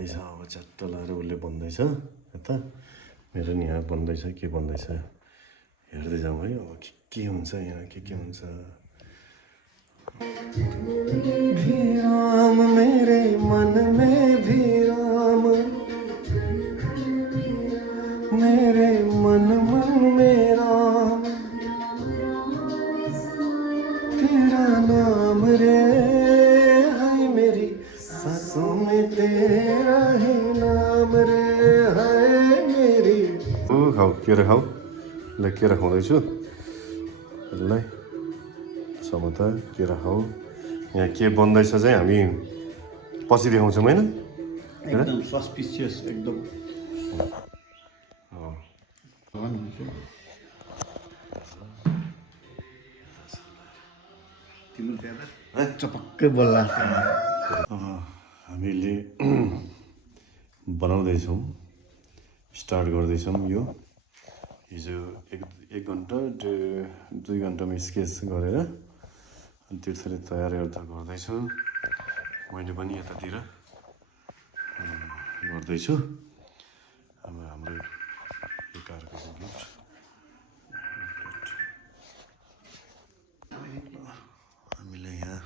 बन्दैछ अब च्याट्ट लाएर उसले बन्दैछ यता मेरो नि यहाँ बन्दैछ के बन्दैछ हेर्दै जाउँ है अब के हुन्छ यहाँ के हुन्छ विराम मेरे मन में विराम मेरे मन में राम तेरा नाम रे है मेरी सांसों में तेरा ही नाम रे है मेरी ओ खाऊ केरा खाऊ ल केरा खुवाउँदैछु यसलाई समता केरा खाऊ यहाँ के बन्दैछ चाहिँ हामी पछि देखाउँछौँ होइन एकदम सस्पिसियस एकदम चपक्कै बोल्ला हामीले बनाउँदैछौँ स्टार्ट गर्दैछौँ यो हिजो एक घन्टा 2 घन्टामा स्केच गरेर अनि त्यसरी तयार गर्दैछु मैले पनि यतातिर गर्दैछु अब हाम्रो यो कारको हामीले यहाँ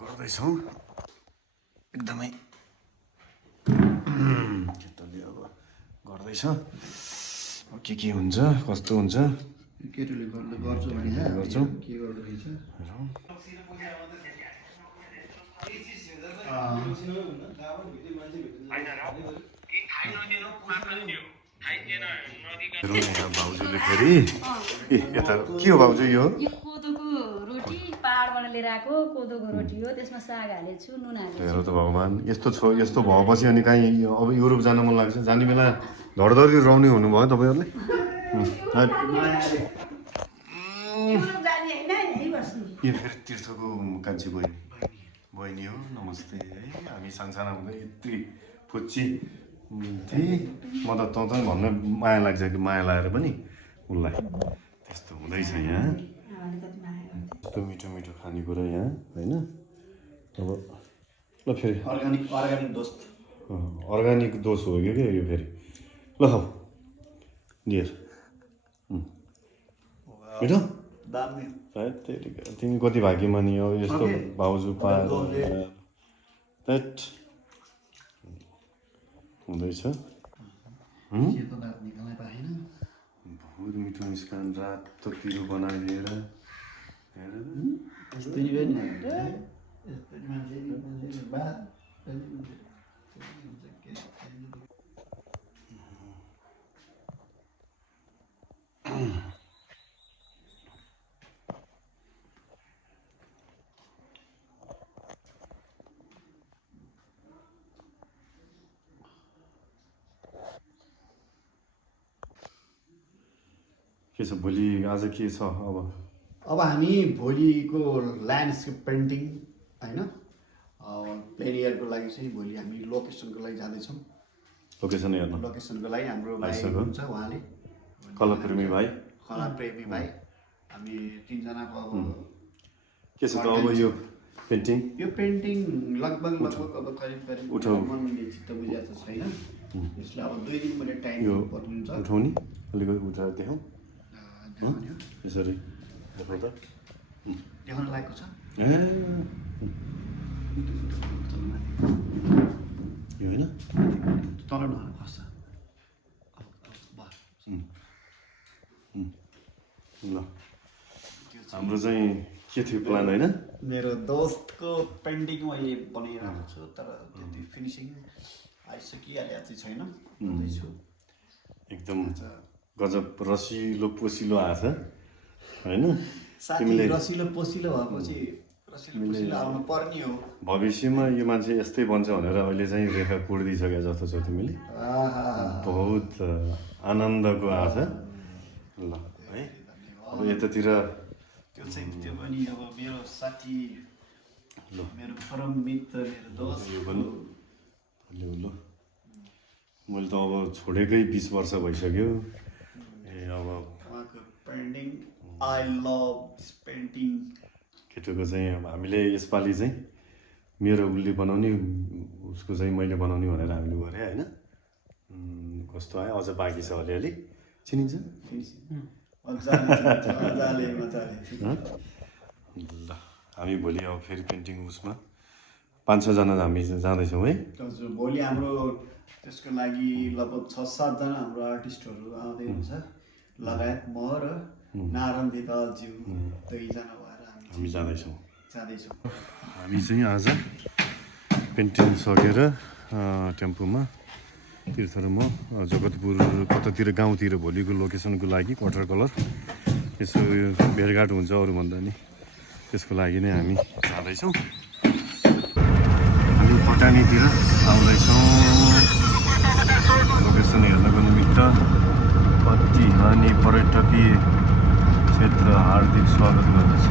गर्दैछौँ एकदमै केटाले अब गर्दैछ के हुन्छ कस्तो हुन्छ केटीले गर्छु भने गर्छौँ के गर्दो रहेछ यहाँ भाउजूले फेरि ए यता के हो भाउजू यो कोदोको रोटी पहाडबाट लिएर आएको कोदोको रोटी हो त्यसमा साग हालेछु नुन हालेछु हेर त भगवान् यस्तो भएपछि अनि काहीँ अब युरोप जान मन लाग्छ जाने बेला धडधडी रहने हुनुभयो तपाईँहरूले यो फेरि तीर्थको कान्छी बहिनी हो नमस्ते है हामी सानसाना हुँदै यति फुच्ची थिएँ म त तँ भन्न माया लाग्छ कि माया लागेर पनि उसलाई त्यस्तो हुँदैछ यहाँ यस्तो मिठो मिठो खानेकुरा यहाँ होइन अब ल फेरि अर्ग्यानिक दोस्त अर्ग्यानिक दोष हो कि यो फेरि ल खाऊ डियर मिठो दामी तिमी कति भाग्यमानी हो यस्तो भाउजू पाएर हुँदैछ बहुत मिठो मुस्कान रातो पिरो बनाइदिएर के छ भोलि आज के छ अब हामी भोलिको ल्यान्डस्केप पेन्टिङ होइन प्लेन एयरको लागि चाहिँ भोलि हामी लोकेसनको लागि जाँदैछौँ लोकेसन हेर्नु लोकेसनको लागि हाम्रो भाइ हुनुहुन्छ उहाँले कलाप्रेमी भाइ हामी 3 जनाको अब के छ त अब यो पेन्टिङ लगभग अब करिब मनले चित्त बुझाएको छैन यसलाई अब 2 दिन मैले टाइम पर्नुहुन्छ उठाउने अलिकति उठाएर देखाउँ यसरी देखाउँ त देखाउन लागेको छ यो होइन तल नहाल्नु खस्छ ल हाम्रो चाहिँ के थियो प्लान होइन मेरो दोस्तको पेन्टिङ मैले बनाइरहेको छु तर त्यति फिनिसिङ आइसकिहालेको चाहिँ छैन भन्दैछु एकदम गजब रसिलो पोसिलो आछ होइन साथी रसिलो पोसिलो भएपछि रसिलो आउनु पर्ने हो भविष्यमा यो मान्छे यस्तै बन्छ भनेर अहिले चाहिँ रेखा कोडिदिइसके जस्तो छ तिमीले बहुत आनन्दको आछ ल है अब यतातिर त्यो पनि अब मेरो साथी ल मेरो परम मित्र मेरो दोस्त यो पनि ल मैले त अब छोडेकै 20 वर्ष भइसक्यो अब उहाँको painting I love this painting केटोको चाहिँ अब हामीले यसपालि चाहिँ मेरो उसले बनाउने उसको चाहिँ मैले बनाउने भनेर हामीले गरे होइन कस्तो आयो अझ बाँकी छ अलिअलि चिनिन्छ मजाले ल हामी भोलि अब फेरि पेन्टिङ उसमा 5-6 जना हामी जाँदैछौँ है हजुर भोलि हाम्रो त्यसको लागि लगभग 6-7 जना हाम्रो आर्टिस्टहरू आउँदै हुन्छ लगायत म र नारायण भितालज्यू दुईजना भएर हामी जाँदैछौँ जाँदैछौँ हामी चाहिँ आज पेन्टिङ सकेर टेम्पोमा तीर्थहरू म जगतपुर कतातिर गाउँतिर भोलिको लोकेसनको लागि वाटर कलर यसो भेटघाट हुन्छ अरूभन्दा नि त्यसको लागि नै हामी जाँदैछौँ हामी पटानीतिर आउँदैछौँ लोकेसन हेर्नको निमित्त कति हानि पर्यटकीय क्षेत्र हार्दिक स्वागत गर्दछ